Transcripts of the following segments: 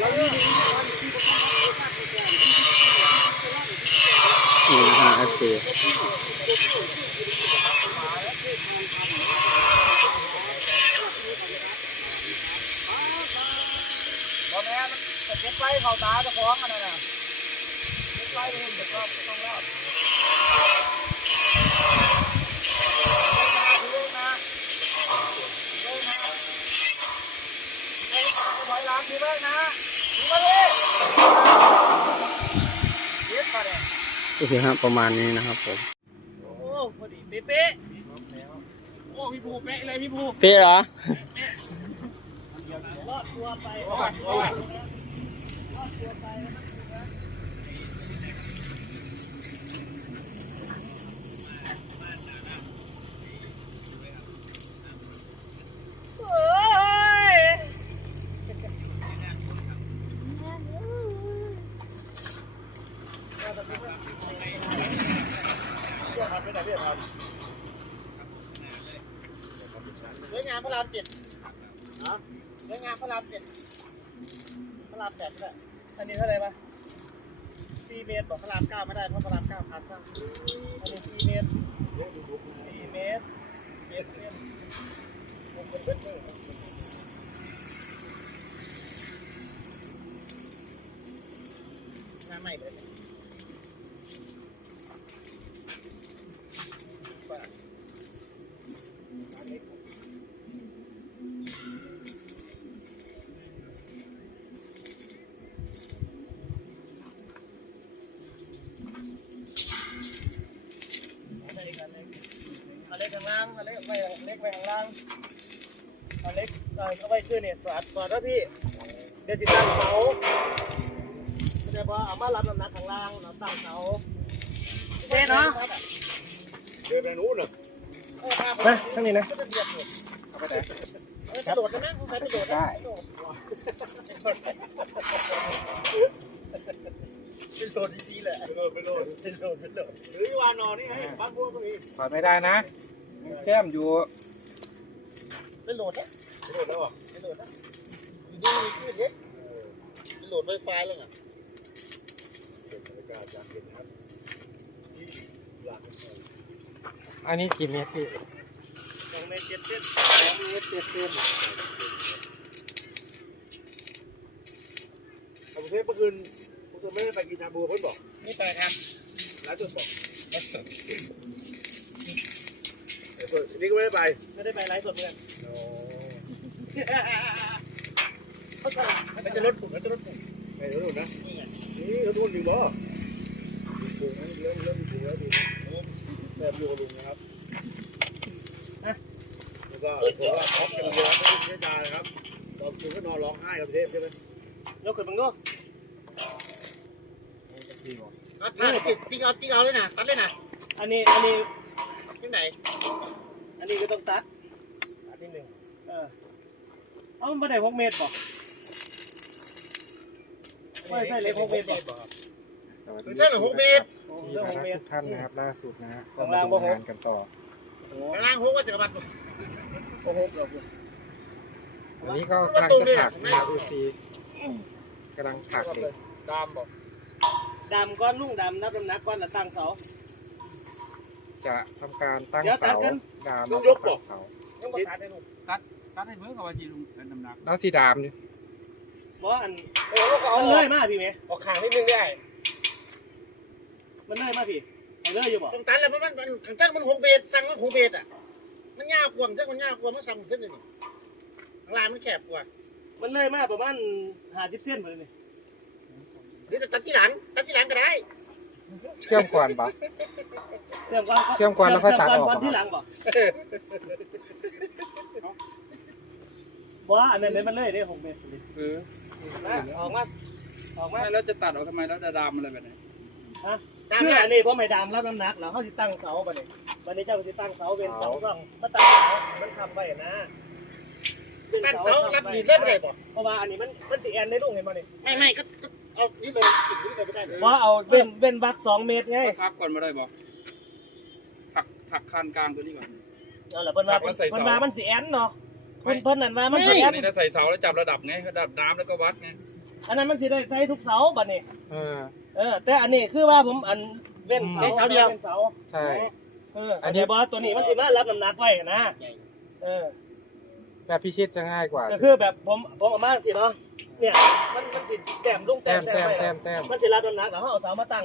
นี่นะฮะเอฟซีบอแม่มันจะเก็บไฟเข้าตาเจะฟ้าของกันนะน่ะเก็บไฟเองเดี๋ยวก็ต้องรอดเลิกนะเลิ กนะเลิกนะถอยหลังทีเลิกนะทีมาเลยเย็บมาเลยก็คือฮะประมาณนี้นะครับผม โอ้พอดีเป๊ะๆโอ้พี่ภูเป๊ะเลยพี่ภูเป๊ะเหรอรอดตัวไปรอดตัวไปโอ้ย สวยงามพระรามเจ็ด ฮะสวยงามพระรามเจ็ดพระรามแปดไม่ได้อันนี้เท่าไหร่ปะสี่เมตรบอกพระรามเก้าไม่ได้เพราะพระรามเก้าพาสร้างอันนี้สี่เมตรสี่เมตรเมตรเส้นผมเป็นเบิดมือน้าใหม่เลยเอาเล็กเอาเล็ก ข้างล่างเอาเล็กไว้เล็กไว้ข้างล่างเอาเล็กเอาเอาไว้คือเนี่ยสอดสอดแล้วพี่เดี๋ยวจิตั้งเสาเดี๋ยวพอเอามารับน้ำหนักข้างล่างเราตั้งเสาเจ๊เนาะเดินไปนู้นเหรอนะข้างนี้นะเอาไปไหนกระโดดได้ไหมใช้กระโดดได้เป็นโดดดีๆแหละไปโดนไปโดเป็นโดดเป็นโดดหรือวานนอนนี่ไงบ้านพวกตรงนี้ถอดไม่ได้นะ แก้มอยู่เป็นโหลดนะไปโหลดแล้วอะเป็นโหลดนะอยู่ดีมีขึ้นเยอะเป็นโหลดไวไฟแล้วน่ะเก็บบรรยากาศอยากเห็นนะครับที่หลังอันนี้กี่เมตรพี่สองเมตรเจ็ดเส้นสองเมตรเจ็ดเส้นเอาประเทศเมื่อคืนเมื่อคืนไม่ได้ไปกินชาบูเพิ่อนบอกนี่ไปครับร้านจุดสองไอ้เพิ่นนี่ก็ไม่ได้ไปไม่ได้ไปไลฟ์สดเพื่อนโอ้มันจะลดปุ่มมันจะลดปุ่มไอ้เขาดูนะ นี่ไง นี่เขาดูดีบ่มีปูนะเริ่มเริ่มมีปูแล้วดีนะแบบอยู่กับลุงนะครับแล้วก็ผมว่าท็อปกันเยอะไม่ใช่ดานะครับตอนคืนก็นอนร้องไห้กับประเทศใช่ไหมยกขึ้นมึงดูถ่ายติดติ๊กเอาติ๊กเอาเลยนะตัดเลยนะอันนี้อันนี้ที่ไหนอั นนี้ก็ต้องตัดตัดที่หนึ่งเออเอามันไม่ได้หกเมตรป่ะ ไม่ใช่เล็กหกเมตรป่ะสวัสดีเรื่องหกเมตรที่รักทุกท่านนะครับล่าสุดนะฮะก็ข้างมาล่างดูบ่หกงานกันต่อข้างล่างหกก็จะกระบาดโอ้โหเกือบวันนี้ก็กำลังจะถักนะครับดูซีกำลังถักเหล็กดำบอกดำก้อนลุงดำนับน้ำหนักก้อนละตั้งเสาจะทำการตั้งเดี๋ยวตัเสาดกัน ดามต้องยกบอก เสาต้องตัดให้ลุงตัดให้เมื่อกับว่าจีลุงเป็นน้ำหนักแล้วสีดามนี่เพราะอันมันเลยมากพี่เมย์ออกขางนิดนึงได้มันเลยมากพี่ไอ้เลยอยู่บอกตรงตันแล้วมันมันขังตั้งมันหกเบสสั่งมันหกเบสอะ มันยาวกว่ามันมันยาวกว่ามันสั่งขึ้นเลยนี่ข้างล่างมันแคบกว่ามันเลยมากประมาณห้าสิบเส้นเลยนี่หรือจะตัดที่หลังตัดที่หลังก็ได้ เชื่อมก่อนปะ เชื่อมก่อนเชื่อมก่อนแล้วค่อยตัดออก เชื่มก่อนที่หลังบอกว่าอันนั้นเลยมันเลยได้หกเมตรเลยเออนะออกมา ออกมา ไม่แล้วจะตัดออกทำไมแล้วจะดามอะไรแบบไหนตามคือเนี่ยอันนี้ผมไม่ดามรับน้ำหนักแล้วเขาสิตั้งเสาบัดนี้บัดนี้เจ้าสิตั้งเสาเป็นเสาร่องมาตั้งเสามันทำไว้นะตั้งเสารับหนีบได้ไม่ได้บ่เพราะว่าอันนี้มันมันสิแอนได้ลูกเห็นบ่นี่ไม่ไม่ก็ก็ เอานี่เลยติดนี่เลยไม่ได้เลยว่าเอาเว้นเว้นวักสองเมตรไงก็ทักก่อนมาได้บอกถักถักคานกลางตัวนี้ก่อน เอาล่ะเพิ่นว่าครับมันใส่เสาเพิ่นว่ามันสิแอนเนาะเพิ่นเพิ่นนั่นว่ามันสิแออันนนี้ถ้าใส่เสาแล้วจับระดับไงระดับน้ำแล้วก็วัดไงอันนั้นมันสิได้ใช้ทุกเสาบัดนี้เออ เออ แต่อันนี้คือว่าผมอันเว้นเสาได้เสาเดียวว้นเสาใช่ เอออันนี้บอสตัวนี้มันสิมารับน้ำหนักไว้นะเออ แบบพิชิตจะง่ายกว่า ก็คือแบบผมผมเอามาสิเนาะเนี่ยมันมันสิแต้มลุงแต้แต้มมแต้แต้มมไปแต้มแต้ม มันสิรับน้ำหนักแล้วเขาเอาเสามาตั้ง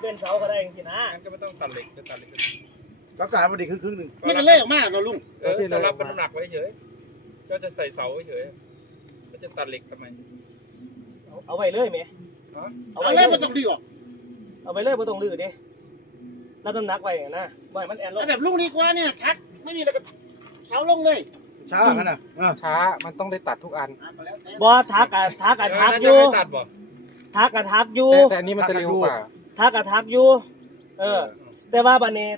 เว้นเสาก็ได้จริงๆนะงั้นก็ไม่ต้องตัดเหล็กจะตัดเหล็กก็กลายพอดีครึ่งครึ่งหนึ่งไม่กันเล่ออกมากเนาะลุงเออจะรับเป็นน้ำหนักไว้เฉยก็จะใส่เสาไว้เฉยก็จะตัดเหล็กทำไมเอาไว้เลยไหมฮะเอาเอาไว้เลเล่ยมันต้องดีออกเอาไว้เลยบ่ต้องลื้อดิรับน้ำหนักไว้นะบ่ให้มันแอนลง เอาแบบลุงดีกว่าเนี่ยทักไม่มีอะไรก็เสาลงเลย ช้าขนาดอะช้ามันต้องได้ตัดทุกอันบ่ทักอะทักอะทักแล้วอยู่จะไม่ตัดบ่ทักอะทักอยู่แต่แต่อันนี้มันจะเร็วกว่าทักอะทักอยู่ เออ แต่ว่าบัดนี้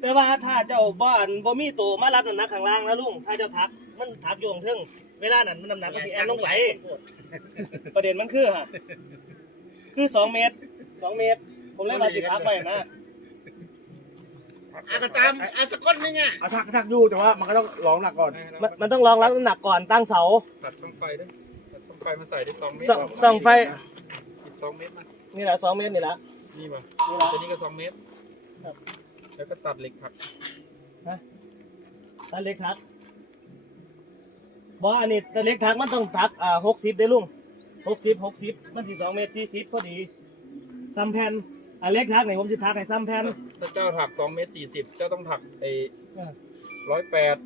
แต่ว่าถ้าเจ้าบ่อันบ่มีตัวมารับน้ำหนักข้างล่างนะลุงถ้าเจ้าทักมันทักอยู่ข้างเทิงเวลานั้นมันน้ำหนักก็สิแอนลงไปประเด็นมันคือฮะคือสองเมตรสองเมตร ผมเลยมาสิทักไปนะ อาก็ตามอาสก้อนนึงอะเอาทักทักอยู่แต่ว่ามันก็ต้องลองหนักก่อนมันมันต้องรองรับน้ำหนักก่อนตั้งเสาตัดช่องไฟด้วยตัดช่องไฟมาใส่ได้สองเมตรสองส่องไฟปิดสองเมตรมานี่แหละสองเมตรนี่แหละนี่ป่ะนี่แหละตัวนี้ก็สองเมตรครับแล้วก็ตัดเหล็กผักตาเล็กทักบ่อันนี้ตาเล็กทักมันต้องทักอ่าหกสิบได้ลุงหกสิบหกสิบมันสี่สองเมตรสี่สิบพอดีซ้ำแผ่นอันเล็กทักเนี่ยผมจะทักให้ซ้ำแผ่น ถ้าเจ้าถักสองเมตรสี่สิบเจ้าต้องถักไอ้เออร้อยแปด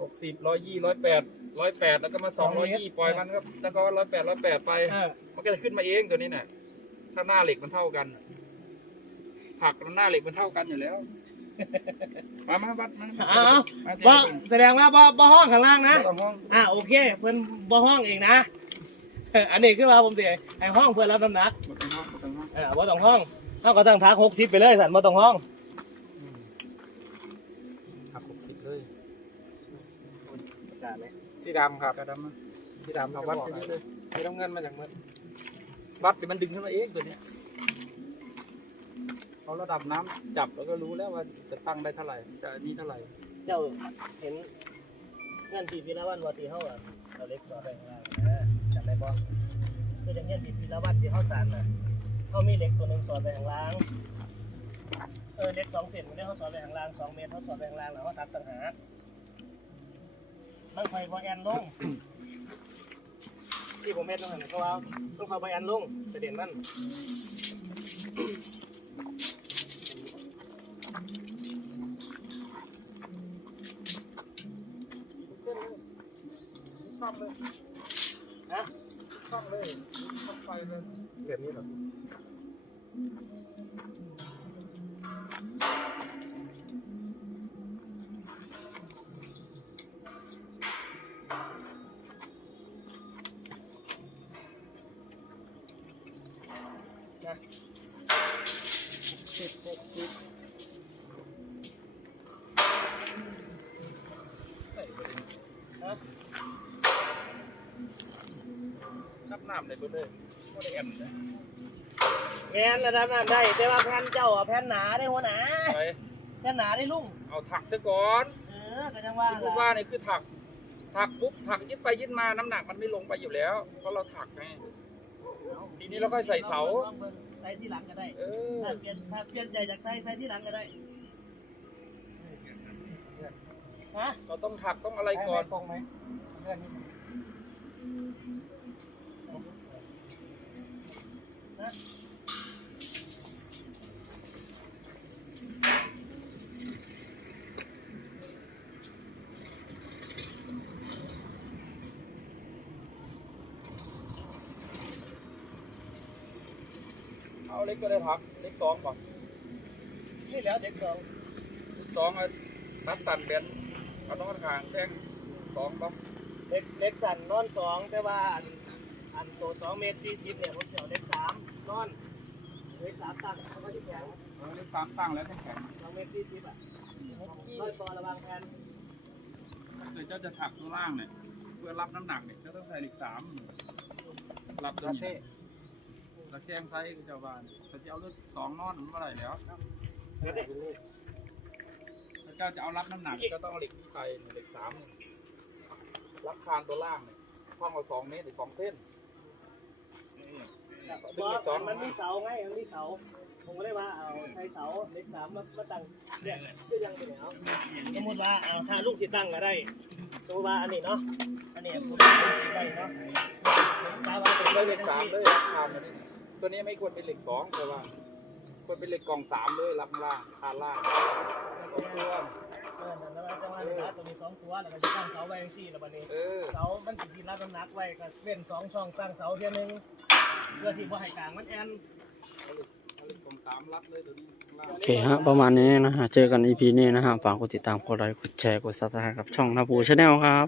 หกสิบร้อยยี่ร้อยแปดร้อยแปดแล้วก็มาสองร้อยยี่ปล่อยมันก็แล้วก็ร้อยแปดร้อยแปดไปเออมันก็จะขึ้นมาเองตัวนี้น่ะถ้าหน้าเหล็กมันเท่ากันผักกับหน้าเหล็กมันเท่ากันอยู่แล้ว มามาวัดมาอ้าวมาเสียบ่เพิ่นแสดงว่าบ่บ่ห้องข้างล่างนะบ่ต้องห้องอ่าโอเคเพื่อนบ่ห้องเองนะเอออันนี้คือว่าผมเสียให้ห้องเพื่อนรับน้ำหนักบ่ต้องห้องบ่ต้องห้องเออบ่ต้องห้องเขาก็ต้องทักหกสิบไปเลยสันบ่ต้องห้องหักหกสิบเลยประกาศเลยสีดำครับกระดำมาสีดำเอาเอาวัวัดดไปไปนี่นี่เลเลยยมีน้ำเงินมาจากเมื่อวัดเดี๋ยวมันดึงขึ้นมาเองตัวเนี้ยเอาระดับน้ำจับแล้วก็รู้แล้วว่าจะตั้งได้เท่าไหร่จะอันนี้เท่าไหร่เจ้าเห็นเงื่อนปีพีละวันวัตีเฮาอะเราเล็กสอไปข้างล่างนะ จำได้บ่คืออย่างเงื่อนปีพีละวันที่เฮาสานน่ะเขามีเหล็กตัวหนึงสอดไปข้างล่างเออเหล็กสองเส้นมันได้เขาสอดไปข้างล่างสองเมตรเขาสอดไปข้างล่างแล้วเขาตัดต่างหากมันไฟบ่แอนลง ที่ผมเม็ดตรงนั้นเพราะว่าต้องเอาไปอันลงประเด็นมันต้องเลย ฮะ ต้องเลยต้องไปเลย แบบนี้เหรอนับ น้ำในตัวเลยไม่ได้แอมนะแมนระดับน้ำได้ แต่ว่าแผ่นเจ้าอะแผ่นหนาได้หัวหนาไปแผ่นหนาได้ลุงเอาถักซะก่อนเออก็จังว่าที่พูดว่านี่คือถัก ถักปุ๊บถักยึดไปยึดมาน้ำหนักมันไม่ลงไปอยู่แล้ว เพราะเราถักไง ทีนี้เราก็ใส่เสา ลองบิ่งใส่ที่หลังก็ได้เออถ้าเปลี่ยนถ้าเปลี่ยนใจจากใส่ใส่ที่หลังก็ได้ฮะเราต้องถักต้องอะไรก่อน ตรงไหมเลื่อนนิดนึง เอาเล็กก็ได้ถักเล็กสองก่อนนี่แล้วเด็กสองเล็กสองอานับสั่นเบนเอาต้องกระถางแท่งสองป่ะเด็กเด็กสั่นนอนสองแต่ว่า อันอันโตสองเมตรสี่สิบเนี่ยผมเสียวเด็กสามนอนเด็กสามตั้งเขาก็จะแข็งเออเล็กสามตั้งแล้วแข็งแข็งสองเมตรสี่สิบอะร้อยปอระวังแผ่นถ้าเกิดเจ้าจะถักตัวล่างเนี่ยเพื่อรับน้ำหนักเนี่ยเจ้าต้องใส่เหล็กสามรับตัวนี้ตะแคงไซส์เจ้าบ้านถ้าจะเอาเลือดสองนอนมันเมื่อไหร่แล้วเดี๋ยวดิถ้าเจ้าจะเอารับน้ำหนักก็ต้องเอาเหล็กที่ใส่เหล็กสามเนี่ยรับคานตัวล่างเนี่ยช่องละสองเมตรหรือสองเส้น บอสมันมีเสาไงมันมีเสา ผมก็เลยว่าเอาใช้เสาเล็กสามมามาตั้งเนี่ยก็ยังอยู่แล้วสมมติว่าเอาถ้าลูกสิตั้งก็ได้สมมติว่าอันนี้เนาะ อันนี้ผมได้เนาะตาว่าเป็นได้เหล็กสามเลยรับคานตัวนี้ตัวนี้ไม่ควรเป็นเหล็กสองแต่ว่าควรเป็นเหล็กกล่องสามเลยรับข้างล่างคานล่างสองตัวเออแต่ว่าจะว่าเนี่ยนะตัวนี้สองตัวแล้วก็จะตั้งเสาไว้ทั้งสี่แล้วบัดนี้เออเสามันสิที่รับน้ำหนักไว้ก็เว้นสองช่องตั้งเสาเทียหนึง เพื่อที่บ่ให้กลางมันแอนโอเคฮะประมาณนี้นะฮะเจอกัน EP นี้นะฮะฝากกดติดตามกดไลค์กดแชร์กดซับสไครต์กับช่องนาบูชาแนลครับ